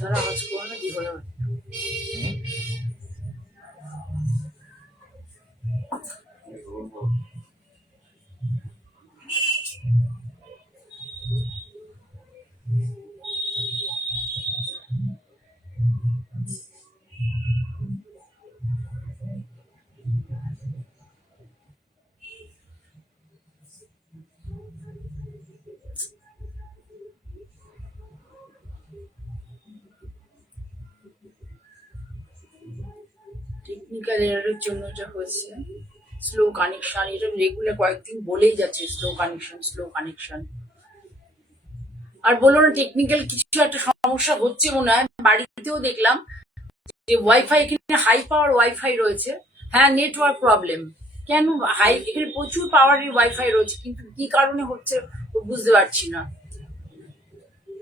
তারা আজ করো না কি হলো টেকনিক্যাল এররের জন্য এটা হয়েছে স্লো কানেকশন। এটা রেগুলার কয়েকদিন বলেই যাচ্ছে স্লো কানেকশন। আর বলো না টেকনিক্যাল কিছু একটা সমস্যা হচ্ছে মনে হয়। বাড়িতেও দেখলাম যে ওয়াইফাই, এখানে হাই পাওয়ার ওয়াইফাই রয়েছে। হ্যাঁ, নেটওয়ার্ক প্রবলেম। কেন হাই, এখানে প্রচুর পাওয়ারের ওয়াইফাই রয়েছে, কিন্তু কি কারণে হচ্ছে বুঝতে পারছি না।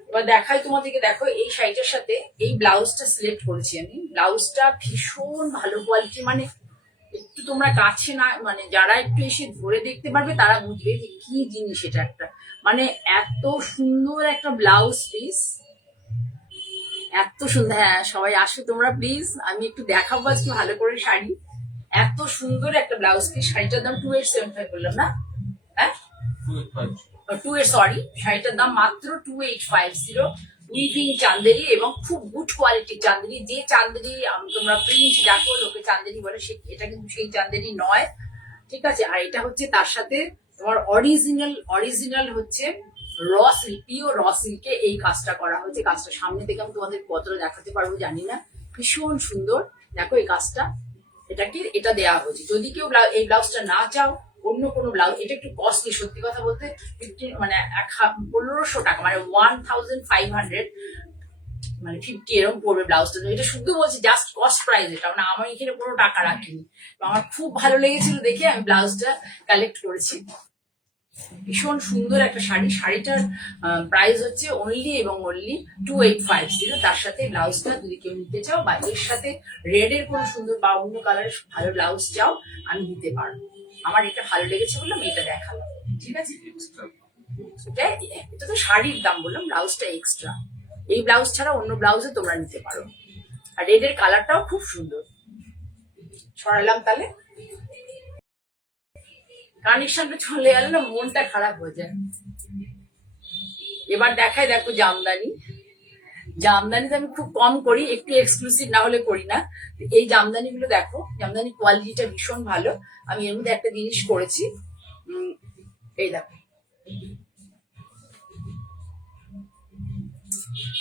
এবার দেখাই তোমাদেরকে, দেখো এই শাড়িটার সাথে এই ব্লাউজটা সিলেক্ট করেছি আমি। ব্লাউজটা ভীষণ ভালো কোয়ালিটি, মানে একটু তোমরা কাছে না, মানে যারা একটু এসে ধরে দেখতে পারবে তারা বুঝবে যে কি জিনিস এটা একটা, মানে এত সুন্দর একটা ব্লাউজ পিস, এত সুন্দর। হ্যাঁ সবাই আসো তোমরা প্লিজ, আমি একটু দেখাবো আজকে ভালো করে শাড়ি। এত সুন্দর একটা ব্লাউজ পিস। শাড়িটার দাম 2875 বললাম না? হ্যাঁ 2 সরি, শাড়িটার দাম মাত্র 2850। উইভিং চান্দেরি এবং খুব গুড কোয়ালিটির চান্দেরি। যে চান্দেরি তোমরা প্রিন্ট দেখো লোকে চান্দেরি বলে, এটা কিন্তু সেই চান্দেরি নয়, ঠিক আছে। আর এটা হচ্ছে তার সাথে তোমার অরিজিনাল হচ্ছে র সিল্ক, পিওর র সিল্কে এই কাজটা করা হয়েছে। কাজটা সামনে থেকে আমি তোমাদের কতটা দেখাতে পারবো জানি না, ভীষণ সুন্দর। দেখো এই কাজটা, এটা দেওয়া হয়েছে। যদি কেউ এই ব্লাউজটা না চাও, অন্য কোনো ব্লাউজ, এটা একটু কস্টলি সত্যি কথা বলতে, 1500 টাকা, মানে 1500, মানে 50 এরকম পড়বে ব্লাউজটা। এটা শুধু বলছি জাস্ট কস্ট প্রাইস, এটা মানে আমার এখানে কোনো টাকা রাখিনি। আমার খুব ভালো লেগেছিল দেখে আমি ব্লাউজটা কালেক্ট করেছি। ভীষণ সুন্দর একটা শাড়ি। শাড়িটার প্রাইস হচ্ছে অনলি 2850। তার সাথে ব্লাউজটা যদি কেউ নিতে চাও, বা এর সাথে রেড এর কোনো সুন্দর বা অন্য কালারের ভালো ব্লাউজ চাও, আমি দিতে পারবো। আমার এটা ভালো লেগেছে বললাম, এটা দেখালাম, ঠিক আছে। এটা তো শাড়ির দাম বললাম, ব্লাউজটা এক্সট্রা। এই ব্লাউজ ছাড়া অন্য ব্লাউজে তোমরা নিতে পারো। আর রেড এর কালারটাও খুব সুন্দর। ছড়ালাম তাহলে, কানেকশনটা চলে গেলে না মনটা খারাপ হয়ে যায়। এবার দেখাই, দেখো জামদানি। জামদানিতে আমি খুব কম করি, একটু এক্সক্লুসিভ না হলে করি না। এই জামদানি গুলো দেখো, জামদানি কোয়ালিটিটা ভীষণ ভালো। আমি এর মধ্যে একটা জিনিস করেছি, এই দেখো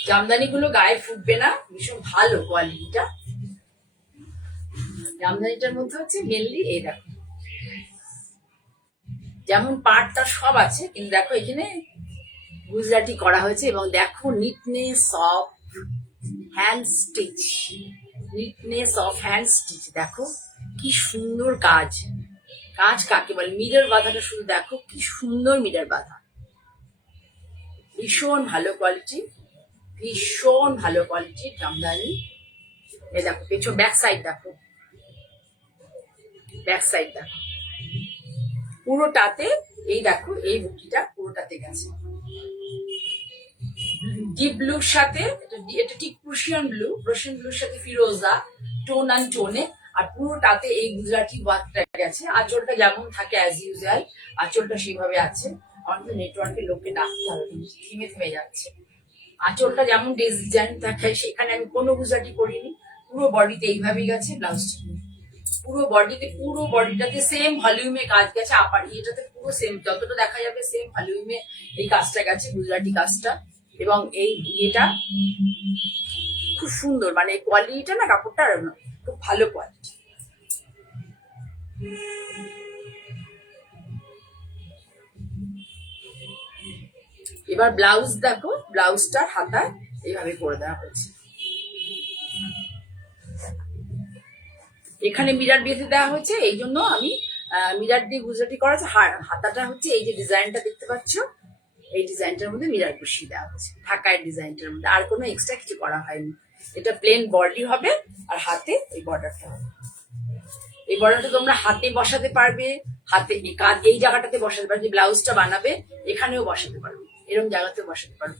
জামদানি গুলো গায়ে ফুটবে না, ভীষণ ভালো কোয়ালিটিটা। জামদানিটার মধ্যে হচ্ছে মেনলি এই দেখো, যেমন পাটটা সব আছে, কিন্তু দেখো এখানে গুজরাটি করা হয়েছে। এবং দেখো নিটনেস অফ হ্যান্ড স্টিচ, দেখো কি সুন্দর কাজ কাকে বলে, মিরর বাঁধাটা শুধু দেখো কি সুন্দর মিরর বাঁধা। ভীষণ ভালো কোয়ালিটি জামদানি। এই দেখো পেছন ব্যাক সাইড দেখো, পুরোটাতে এই দেখো, এই বুটিটা পুরোটাতে গেছে ডিপ ব্লুর সাথে, এটা ঠিক প্রুশিয়ান ব্লুর সাথে ফিরোজা টোন অ্যান্ড টোনে। আর পুরোটাতে এই গুজরাটি ওয়ার্কটা গেছে। আঁচলটা যেমন থাকে অ্যাজ ইউজুয়াল, আঁচলটা সেভাবে আছে। আমার তো নেটওয়ার্কের লোককে ডাকতে হবে, থেমে যাচ্ছে। আঁচলটা যেমন ডিজাইন থাকে, সেখানে আমি কোনো গুজরাটি করিনি। পুরো বডিতে এইভাবেই গেছে ব্লাউজটা, পুরো বডিটাতে সেম ভলিউমে কাজ গেছে। আপার এটাতে পুরো সেম, যতটা দেখা যাবে সেম ভলিউমে এই কাজটা গেছে, গুজরাটি কাজটা। এবং এই এটা খুব সুন্দর, মানে কোয়ালিটিটা না, কাপড়টা খুব ভালো কোয়ালিটি। এবার ব্লাউজ দেখো, ব্লাউজটার হাতায় এইভাবে করে দেওয়া হয়েছে। এখানে মিরার বেঁধে দেওয়া হয়েছে, এই জন্য আমি মিরার দিয়ে গুজরাটি করা আছে। হাতাটা হচ্ছে এই যে ডিজাইনটা দেখতে পাচ্ছ, এই ডিজাইনটার মধ্যে মিরার বসিয়ে দেওয়া হয়েছে, ঢাকায় ডিজাইনটার মধ্যে। আর কোনো এক্সট্রা কিছু করা হয়নি। এটা প্লেন বডি হবে, আর হাতে এই বর্ডারটা হবে। এই বর্ডারটা তোমরা হাতে বসাতে পারবে, হাতে এই জায়গাটাতে বসাতে পারবে, ব্লাউজটা বানাবে এখানেও বসাতে পারবে, এরকম জায়গাতেও বসাতে পারবে।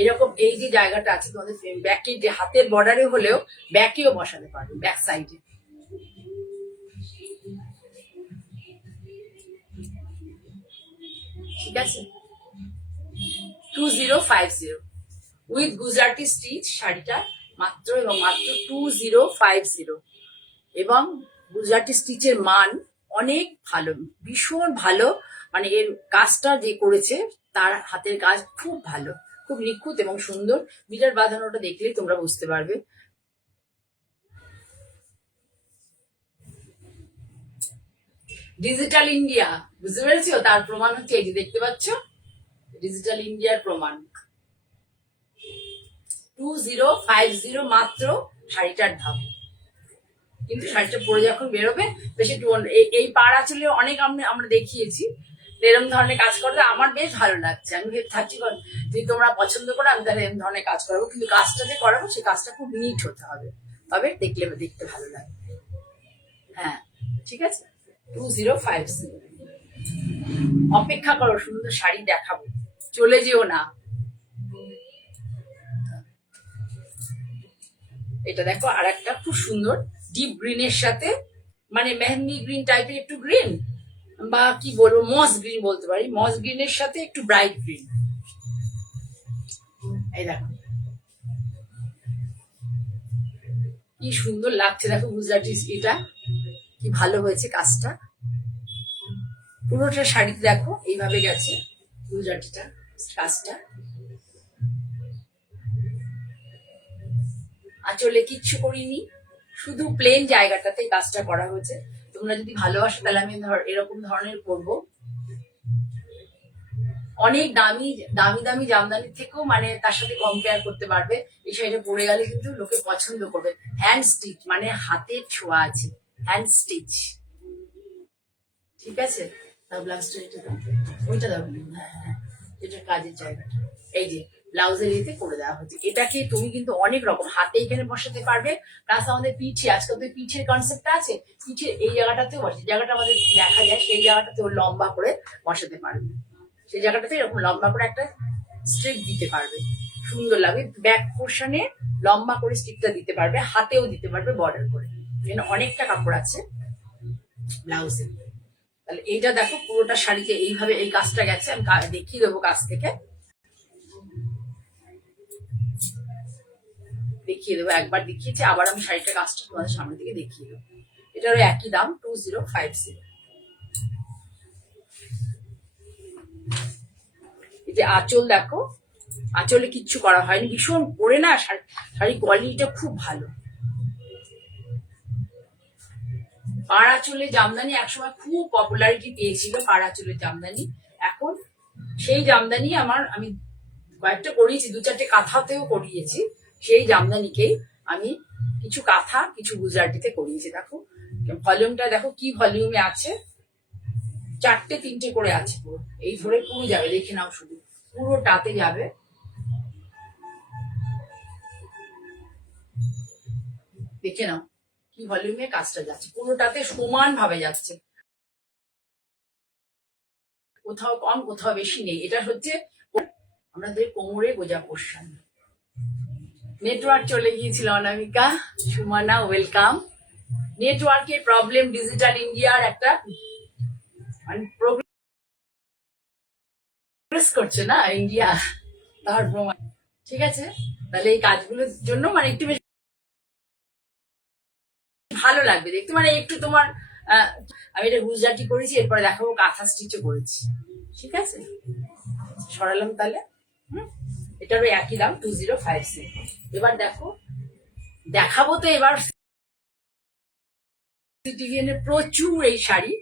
এরকম এই যে জায়গাটা আছে তোমাদের ব্যাকে, যে হাতের বর্ডারে হলেও ব্যাকেও বসাতে পারবে, ব্যাক সাইডে। ঠিক আছে, 2050 উইথ গুজরাটি স্টিচ শাড়িটা মাত্র এবং মাত্র 2050। এবং গুজরাটি স্টিচের মান অনেক ভালো, ভীষণ ভালো। মানে এর কাজটা যে করেছে তার হাতের কাজ খুব ভালো, খুব নিখুঁত এবং সুন্দর। মিটার বাঁধানোটা দেখলেই তোমরা বুঝতে পারবে। ডিজিটাল ইন্ডিয়া, বুঝতে পেরেছো? তার প্রমাণ হচ্ছে এই যে দেখতে পাচ্ছ, ডিজিটাল ইন্ডিয়ার প্রমাণ। 2050 মাত্র শাড়িটার দাম। কিন্তু শাড়িটা পরে যখন বেরোবে বেশি এই পাড় আঁচলে অনেক আমরা দেখিয়েছি এরকম ধরনের কাজ করতে, আমার বেশ ভালো লাগছে। আমি থাকছি যদি তোমরা পছন্দ করো আমি তাহলে এরকম ধরনের কাজ করবো, কিন্তু কাজটা যে করাবো সেই কাজটা খুব নিট হতে হবে, তবে দেখতে ভালো লাগবে। হ্যাঁ, ঠিক আছে, 2050। অপেক্ষা করো, সুন্দর শাড়ি দেখাবো, চলে যেও না। এটা দেখো, আর একটা খুব সুন্দর ডিপ গ্রিনের সাথে, মানে মেহেন্দি গ্রিন টাইপের একটু গ্রিন, বা কি বলবো মস গ্রিন বলতে পারি, মস গ্রিনের সাথে একটু ব্রাইট গ্রিন। এই দেখো কি সুন্দর লাগছে, দেখো গুজরাটি এটা কি ভালো হয়েছে কাজটা। পুরোটা শাড়িতে দেখো এইভাবে গেছে গুজরাটিটা কাজটা। আঁচলে কিচ্ছু করিনি, শুধু প্লেন জায়গাটাতে কাজটা করা হয়েছে। তোমরা যদি ভালোবাসো তাহলে আমি এরকম ধরনের করবো। অনেক দামি দামি দামি জামদানির থেকেও মানে তার সাথে কম্পেয়ার করতে পারবে। এই শাড়িটা পরে গেলে কিন্তু লোকে পছন্দ করবে। হ্যান্ড স্টিচ, মানে হাতের ছোঁয়া আছে, হ্যান্ড স্টিচ। ঠিক আছে, ব্লাউজটা এটা দাও, ওইটা দাও। হ্যাঁ হ্যাঁ, এটা কাজের জায়গাটা এই যে ব্লাউজের ইয়েতে করে দেওয়া হচ্ছে। এটাকে তুমি কিন্তু অনেক রকম হাতে এখানে বসাতে পারবে, প্লাস আমাদের পিঠে, আজকাল তো পিঠের কনসেপ্টটা আছে, পিঠের এই জায়গাটাতেও বসে, জায়গাটা আমাদের দেখা যায় সেই জায়গাটাতেও লম্বা করে বসাতে পারবে। সেই জায়গাটাতে এরকম লম্বা করে একটা স্ট্রিপ দিতে পারবে, সুন্দর লাগবে। ব্যাক পোর্শনে লম্বা করে স্ট্রিপটা দিতে পারবে, হাতেও দিতে পারবে বর্ডার করে। এখানে অনেকটা কাপড় আছে ব্লাউজে। তাহলে এইটা দেখো পুরোটা শাড়িতে এইভাবে এই কাজটা গেছে। আমি দেখিয়ে দেবো কাজ থেকে, দেখিয়ে দেবো। একবার দেখিয়েছি, আবার আমি শাড়িটা কাজটা তোমাদের সামনে থেকে দেখিয়ে দেবো। এটারও একই দাম 2050। এই যে আঁচল দেখো, আঁচলে কিচ্ছু করা হয়নি, ভীষণ পরে না শাড়ি কোয়ালিটিটা খুব ভালো। পাড় আঁচলের জামদানি একসময় খুব পপুলারিটি পেয়েছিল, পাড় আঁচলের জামদানি। এখন সেই জামদানি আমি কয়েকটা করিয়েছি, 2-4টে কাঁথাতেও করিয়েছি। সেই জামদানিকেই আমি কিছু কাঁথা কিছু গুজরাটিতে করিয়েছি। দেখো ভলিউমটা দেখো কি ভলিউমে আছে, 4-3টে করে আছে পুরো। এই ধরে পুরো যাবে, দেখে নাও, শুধু পুরোটাতে যাবে। দেখে নাও কি ভলিউমে কাজটা যাচ্ছে, পুরোটাতে সমান ভাবে যাচ্ছে, কোথাও কম কোথাও বেশি নেই। এটা হচ্ছে আমাদের কোমরে গোজা পোর্শন। নেটওয়ার্ক চলে গিয়েছিল অনামিকা, সুমানা ওয়েলকাম। নেটওয়ার্কের প্রবলেম, ডিজিটাল ইন্ডিয়ার একটা মানে প্রোগ্রেস করছে না ইন্ডিয়া, তার প্রমাণ। ঠিক আছে, তাহলে এই কাজগুলোর জন্য মানে একটু বেশি ভালো লাগবে দেখতে, মানে একটু তোমার আমি এটা গুজরাটি করেছি, এরপরে দেখাবো কাঁথা স্টিচও করেছি। ঠিক আছে, সরালাম তাহলে। এটারও একই দাম 2050। এবার দেখো দেখাবো তো এবার সিটিভিএন এর প্রচুর এই শাড়ি,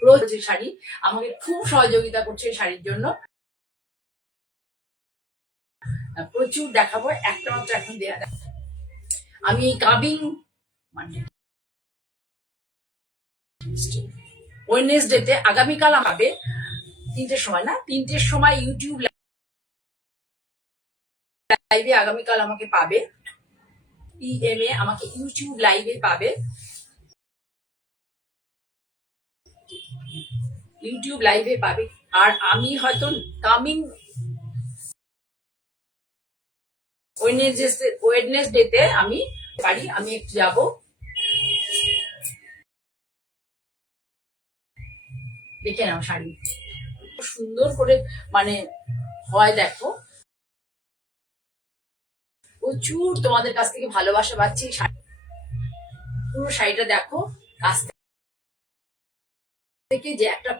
প্রচুর শাড়ি আমাকে খুব সহযোগিতা করছে এই শাড়ির জন্য। প্রচুর দেখাবো, একটা মাত্র এখন দেয়া আমি এই কাবিং মানে ওয়েডনেসডেতে আগামীকাল হবে 3টের সময়, না 3টের সময় ইউটিউব লাইভে আগামীকাল আমাকে পাবে, পিএম এ আমাকে ইউটিউব লাইভে পাবে, ইউটিউব লাইভে পাবে। আর আমি হয়তো কামিং ওয়েডনেসডেতে আমি পারি, আমি একটু যাব। দেখে নাও শাড়ি সুন্দর করে মানে হয়, দেখো প্রচুর তোমাদের কাছ থেকে ভালোবাসা পাচ্ছি। পুরো শাড়িটা দেখো, কাছ থেকে যে একটা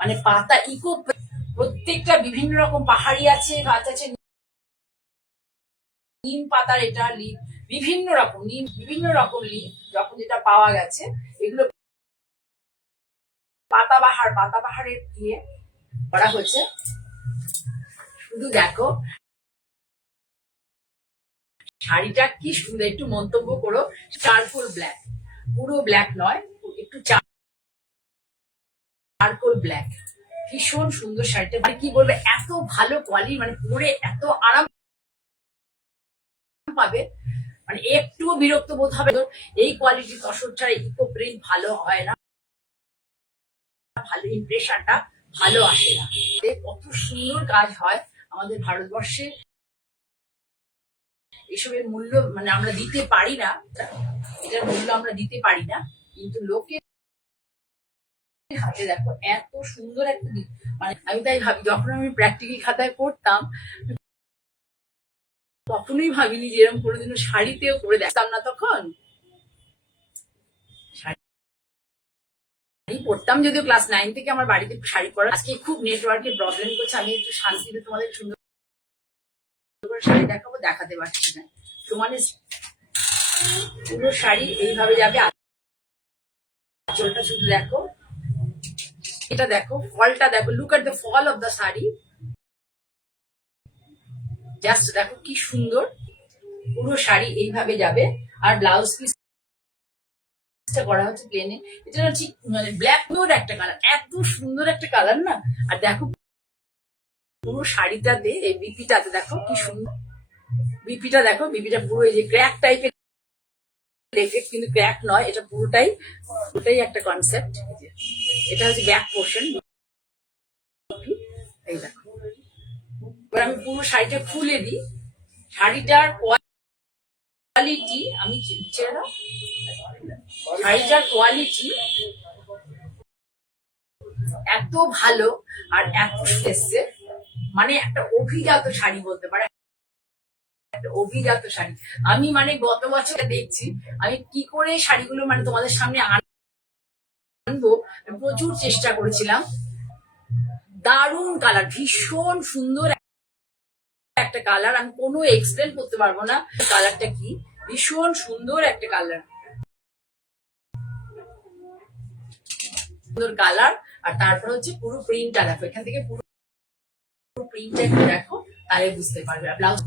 মানে পাতা ইকো, প্রত্যেকটা বিভিন্ন রকম পাহাড়ি আছে, গাছ আছে, নিম পাতার এটা লিফ, বিভিন্ন রকম নিম, বিভিন্ন রকম লিফ যখন যেটা পাওয়া গেছে, এগুলো পাতাবাহারের দিয়ে করা হচ্ছে। শুধু দেখো শাড়িটা কি সুন্দর, একটু মন্তব্য করো। চারকোল ব্ল্যাক, পুরো ব্ল্যাক নয়, একটু চারকোল ব্ল্যাক, ভীষণ সুন্দর শাড়িটা। মানে কি বলবে, এত ভালো কোয়ালিটি, মানে পরে এত আরাম পাবে, মানে একটুও বিরক্ত বোধ হবে। এই কোয়ালিটির তসর ছাড়া ইকো প্রিন্ট ভালো হয় না, ভালো ইমপ্রেশনটা ভালো আসে না। কত সুন্দর কাজ হয় আমাদের ভারতবর্ষে, এসবের মূল্য মানে আমরা দিতে পারি না, এটার মূল্য আমরা দিতে পারি না, কিন্তু লোকের হাতে দেখো এত সুন্দর একটা, মানে আমি তাই ভাবি, যখন আমি প্র্যাকটিক্যাল খাতায় পড়তাম কখনোই ভাবিনি যে এরকম কোনোদিনও শাড়িতেও করে দেখতাম না। তখন শাড়ি পড়তাম যদিও ক্লাস 9 থেকে, আমার বাড়িতে শাড়ি পরা। আজকে খুব নেটওয়ার্কের প্রবলেম করছে, আমি একটু শান্তিতে তোমাদের সুন্দর করে শাড়ি দেখাবো, দেখাতে পারছি না। তোমাদের পুরো শাড়ি এইভাবে যাবে, আঁচলটা শুধু দেখো, এটা দেখো, ফলটা দেখো, look at the fall of the sari, just দেখো কি সুন্দর। পুরো শাড়ি এইভাবে যাবে, আর ব্লাউজ পিসটা করা হচ্ছে প্লেনে। এটা ঠিক মানে ব্ল্যাক নোর একটা কালার, এত সুন্দর একটা কালার না। আর দেখো পুরো শাড়িটাতে, এই বিপিটাতে দেখো কি সুন্দর, বিপিটা দেখো, বিপিটা পুরো এই যে ক্র্যাক টাইপের এফেক্ট, কিন্তু ক্র্যাক নয়, এটা পুরোটাই একটা কনসেপ্ট। এটা হচ্ছে ব্যাক পোর্শন, এই দেখো। এবার আমি পুরো শাড়িটা খুলে দিই। শাড়িটার কোয়ালিটি আমি ছেড়ে দাও, শাড়িটার কোয়ালিটি এত ভালো আর এত এসছে, মানে একটা অভিজাত শাড়ি বলতে পারে, একটা অভিজাত শাড়ি। আমি মানে গত বছর দেখছি আমি কি করে শাড়িগুলো মানে তোমাদের সামনে আনবো, প্রচুর চেষ্টা করেছিলাম। দারুণ কালার, ভীষণ সুন্দর একটা কালার, আমি কোনো এক্সপ্লেন করতে পারবো না কালারটা কি, ভীষণ সুন্দর একটা কালার, সুন্দর কালার। আর তারপর হচ্ছে পুরো প্রিন্টটা দেখো, এখান থেকে পুরো প্রিন্টটা একটু দেখো, তাহলে বুঝতে পারবে। আর ব্লাউজ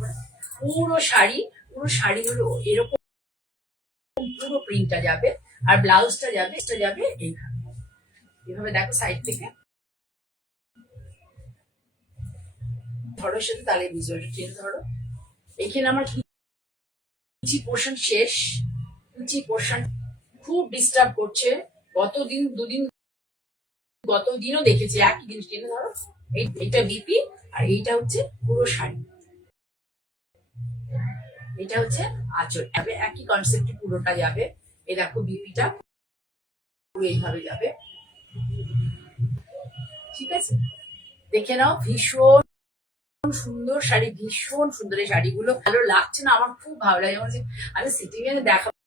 পুরো শাড়ি হলো এরকম, পুরো প্রিন্টটা যাবে, আর ব্লাউজটা যাবে এইভাবে, এভাবে দেখো সাইড থেকে ধরো সাথে, তাহলে ভিজুয়ালটা টেনে ধরো। এখানে আমার কুচি পোর্শন শেষ, কুচি পোর্শন খুব ডিস্টার্ব করছে। গতদিনও দেখেছি একই জিনিস, টেনে ধরো। এইটা বিপি, আর এইটা হচ্ছে পুরো শাড়ি, এটা হচ্ছে আঁচল, একই কনসেপ্টে পুরোটা যাবে। এই দেখো বিপিটা পুরো এইভাবে যাবে, ঠিক আছে? দেখে নাও, ভীষণ সুন্দর শাড়ি, ভীষণ সুন্দর। এই শাড়িগুলো ভালো লাগছে না, আমার খুব ভালো লাগে। আমি সিটিং এ দেখাবো,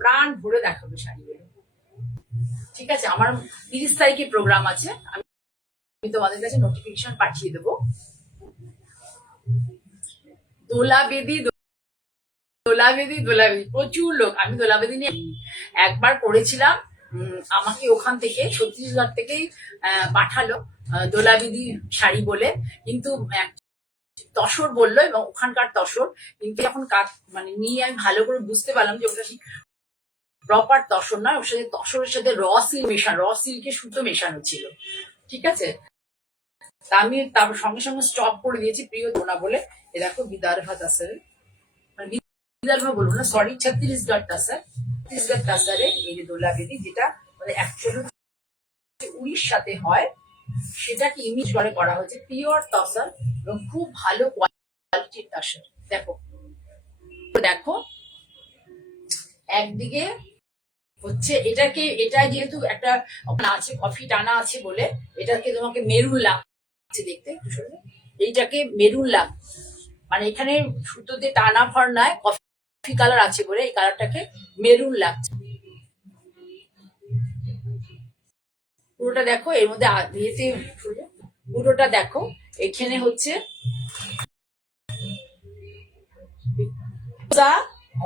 প্রাণ ভরে দেখাবো শাড়িগুলো, ঠিক আছে? আমার 30 তারিখে প্রোগ্রাম আছে, আমি তোমাদের কাছে নোটিফিকেশন পাঠিয়ে দেবো। দোলাবেদি প্রচুর লোক, আমি দোলাবেদি নিয়ে একবার করেছিলাম, আমাকে ওখান থেকে ছত্তিশগড় থেকেই পাঠালো দোলাবেদি শাড়ি বলে, কিন্তু তসর বললো, এবং ওখানকার তসর, কিন্তু যখন মানে নিয়ে আমি ভালো করে বুঝতে পারলাম যে ওটা প্রপার তসর নয়, ওর সাথে তসরের সাথে র সিল্কের সুতো মেশানো ছিল, ঠিক আছে? তা আমি তারপর সঙ্গে সঙ্গে স্টপ করে দিয়েছি, প্রিয় দোনা বলে। এ দেখো বিদর্ভা তাসারে, মানে বিদর্ভা বলবো না, সরি, ছত্তিশগড় তাসারে এই যে দোলাবেদি, যেটা মানে অ্যাকচুয়ালি উড়িষ্যাতে হয়, সেটাকে ইমেজ করে করা হয়েছে, পিওর তসর এবং খুব ভালো কোয়ালিটির তসর। দেখো দেখো, একদিকে হচ্ছে এটা যেহেতু একটা আছে কফি টানা আছে বলে এটাকে তোমাকে মেরুন লাগছে দেখতে, একটু সরে এইটাকে মেরুন লাগ, মানে এখানে সুতোতে টানা ভর নয়, কফি কালার আছে বলে এই কালারটাকে মেরুন লাগছে। পুরোটা দেখো এর মধ্যে ইয়েতে পুরোটা দেখো এখানে হচ্ছে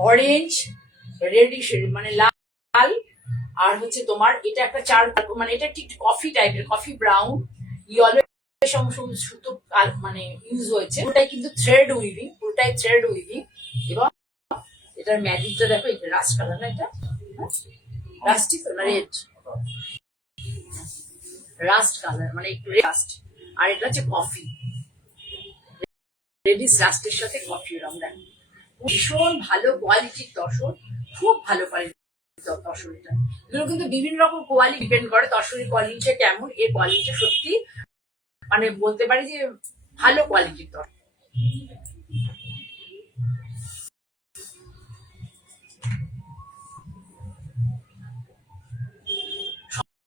অরেঞ্জ রেডিশ মানে লাল, আর হচ্ছে তোমার এটা একটা চার মানে এটা ঠিক কফি টাইপের, কফি ব্রাউন ইয়েলো সমস্ত সুতো মানে ইউজ হয়েছে। পুরোটাই কিন্তু থ্রেড উইভিং, পুরোটাই থ্রেড উইভিং। এবং এটার ম্যাজিকটা দেখো, এটা রাস্ট কালার না, এটা রাস্টি তো না রেড, রাস্ট কালার মানে একটু রাস্ট, আর এটা হচ্ছে কফি রেডিশ রাস্টের সাথে কফি রং। দেখো ভীষণ ভালো কোয়ালিটির তসর, খুব ভালো কোয়ালিটির তসর। এটা এগুলো কিন্তু বিভিন্ন রকম কোয়ালিটি ডিপেন্ড করে, তসরের কোয়ালিটিটা কেমন, এর কোয়ালিটিটা সত্যি মানে বলতে পারি যে ভালো কোয়ালিটির তসর।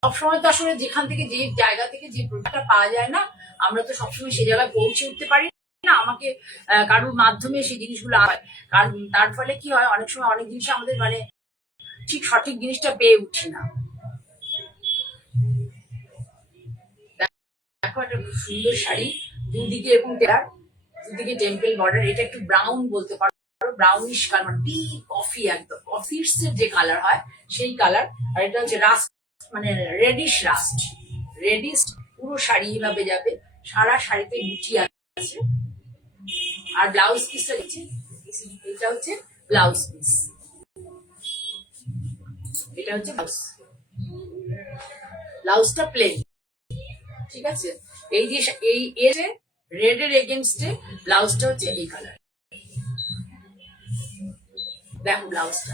সবসময় তো আসলে যেখান থেকে যে জায়গা থেকে যে প্রোডাক্টটা পাওয়া যায় না, আমরা তো সবসময় সেই জায়গায় পৌঁছে উঠতে পারি না, আমাকে কারোর মাধ্যমে সেই জিনিসগুলো হয়। কারণ তার ফলে কি হয়, অনেক সময় অনেক জিনিস আমাদের মানে ঠিক সঠিক জিনিসটা পেয়ে উঠি না। দেখো একটা সুন্দর শাড়ি, দুদিকে এরকম টেলার, দুদিকে টেম্পল বর্ডার, এটা একটু ব্রাউন বলতে পারো, ব্রাউনিশ কালার মানে ডিপ কফি, একদম কফির যে কালার হয় সেই কালার। আর এটা হচ্ছে রাস্ট মানে রেডিশ রাস্ট, রেডিশ। পুরো শাড়ি এভাবে যাবে, সারা শাড়িতে বুটি আছে। আর ব্লাউজ পিসটা দিচ্ছে, এটা হচ্ছে ব্লাউজ পিস, এটা হচ্ছে ব্লাউজ, ব্লাউজটা প্লেন, ঠিক আছে। এই যে এই এর রেড এর এগেনস্টে ব্লাউজটা হচ্ছে এই কালার। দেখো ব্লাউজটা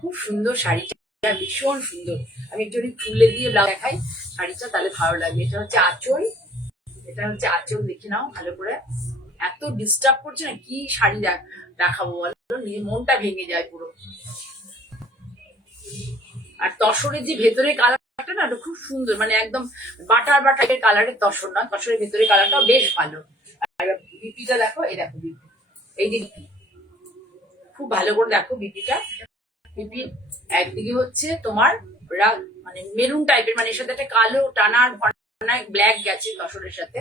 খুব সুন্দর, শাড়িটা ভীষণ সুন্দর। আমি একটু খুলে দিয়ে ব্লাউজ দেখাই শাড়িটা, তাহলে ভালো লাগবে। এটা হচ্ছে আঁচল, এটা হচ্ছে আঁচল, দেখে নাও ভালো করে। এত ডিস্টার্ব করছে না, কি শাড়ি দেখাবো বলো, মনটা ভেঙে যায় পুরো। আর তসরের যে ভেতরের কালারটা না, খুব সুন্দর, মানে একদম বাটার বাটার কালারের তসর না, তসরের ভেতরের কালারটা বেশ ভালো। আর বিপিটা দেখো, এই দেখো বিপি, এই যে খুব ভালো করে দেখো বিপিটা। বিপি একদিকে হচ্ছে তোমার মানে মেরুন টাইপের, মানে এর সাথে একটা কালো টানার ব্ল্যাক গেছে তসরের সাথে,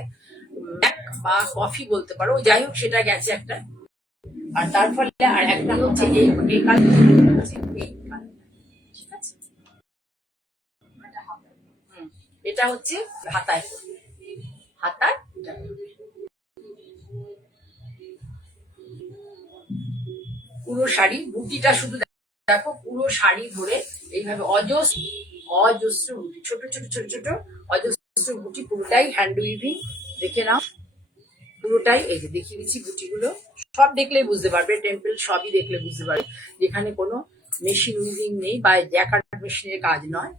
ব্ল্যাক বা কফি বলতে পারো, যাই হোক সেটা গেছে একটা। আর তার ফলে আর একটা হচ্ছে এই কালার, এই কালার, ঠিক আছে। এটা হচ্ছে হাতায়, হাতায় পুরো শাড়ি বুটিটা শুধু দেখো, পুরো শাড়ি ধরে এইভাবে অজস্র অজস্র বুটি, ছোট ছোট ছোট ছোট অজস্র বুটি, পুরোটাই হ্যান্ড উইভিং। দেখে নাও পুরোটাই, এই যে দেখিয়ে দিচ্ছি বুটিগুলো, সব দেখলেই বুঝতে পারবে, টেম্পল সবই দেখলে বুঝতে পারবে যেখানে কোনো মেশিন উইভিং নেই বা জ্যাকার্ড মেশিনের কাজ নয়।